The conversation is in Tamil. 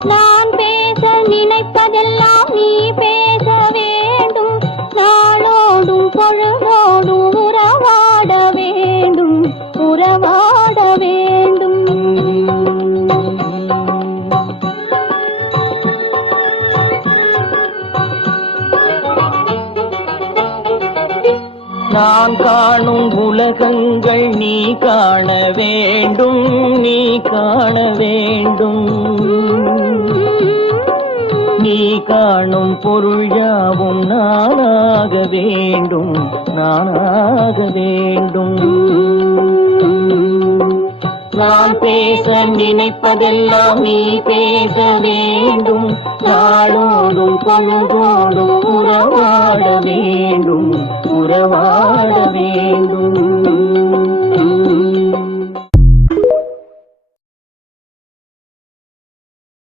நான் பேச நினைப்பதெல்லாம் நீ பேச வேண்டும். நாளோடும் பொழுதோடும் உறவாட வேண்டும், உறவாட வேண்டும். நான் காணும் உலகங்கள் நீ காண வேண்டும், நீ காண வேண்டும். நீ காணும் பொருள் யாவும் நானாக வேண்டும், நானாக வேண்டும். நான் பேச நினைப்பதெல்லாம் நீ பேச வேண்டும். நாளோடும் பொழுதோடும் உறவாட வேண்டும், உறவாட வேண்டும்.